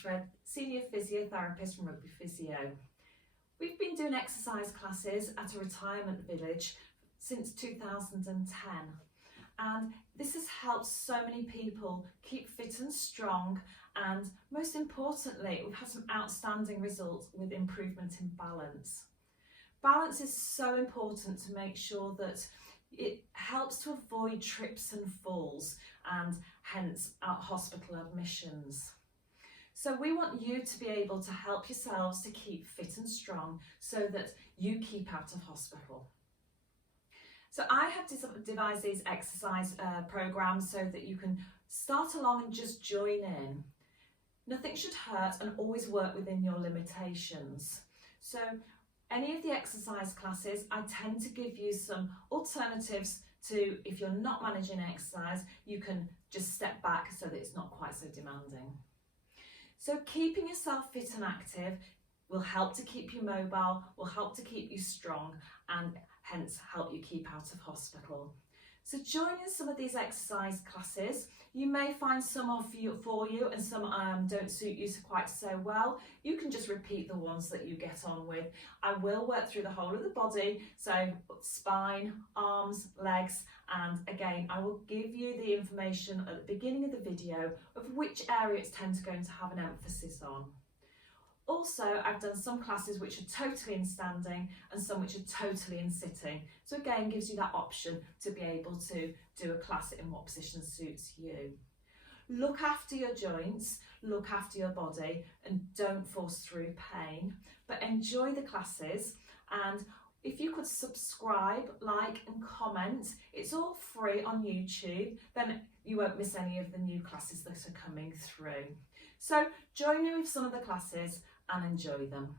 Thread, Senior Physiotherapist from Rugby Physio. We've been doing exercise classes at a retirement village since 2010, and this has helped so many people keep fit and strong, and most importantly, we've had some outstanding results with improvement in balance. Balance is so important to make sure that it helps to avoid trips and falls and hence hospital admissions. So we want you to be able to help yourselves to keep fit and strong so that you keep out of hospital. So I have devised these exercise programs so that you can start along and just join in. Nothing should hurt and always work within your limitations. So any of the exercise classes, I tend to give you some alternatives to, if you're not managing exercise, you can just step back so that it's not quite so demanding. So keeping yourself fit and active will help to keep you mobile, will help to keep you strong, and hence help you keep out of hospital. So join in some of these exercise classes. You may find some are for you and some don't suit you quite so well. You can just repeat the ones that you get on with. I will work through the whole of the body, so spine, arms, legs, and again, I will give you the information at the beginning of the video of which areas tend to going to have an emphasis on. Also, I've done some classes which are totally in standing and some which are totally in sitting. So again, gives you that option to be able to do a class in what position suits you. Look after your joints, look after your body, and don't force through pain, but enjoy the classes. And if you could subscribe, like and comment, it's all free on YouTube, then you won't miss any of the new classes that are coming through. So join me with some of the classes and enjoy them.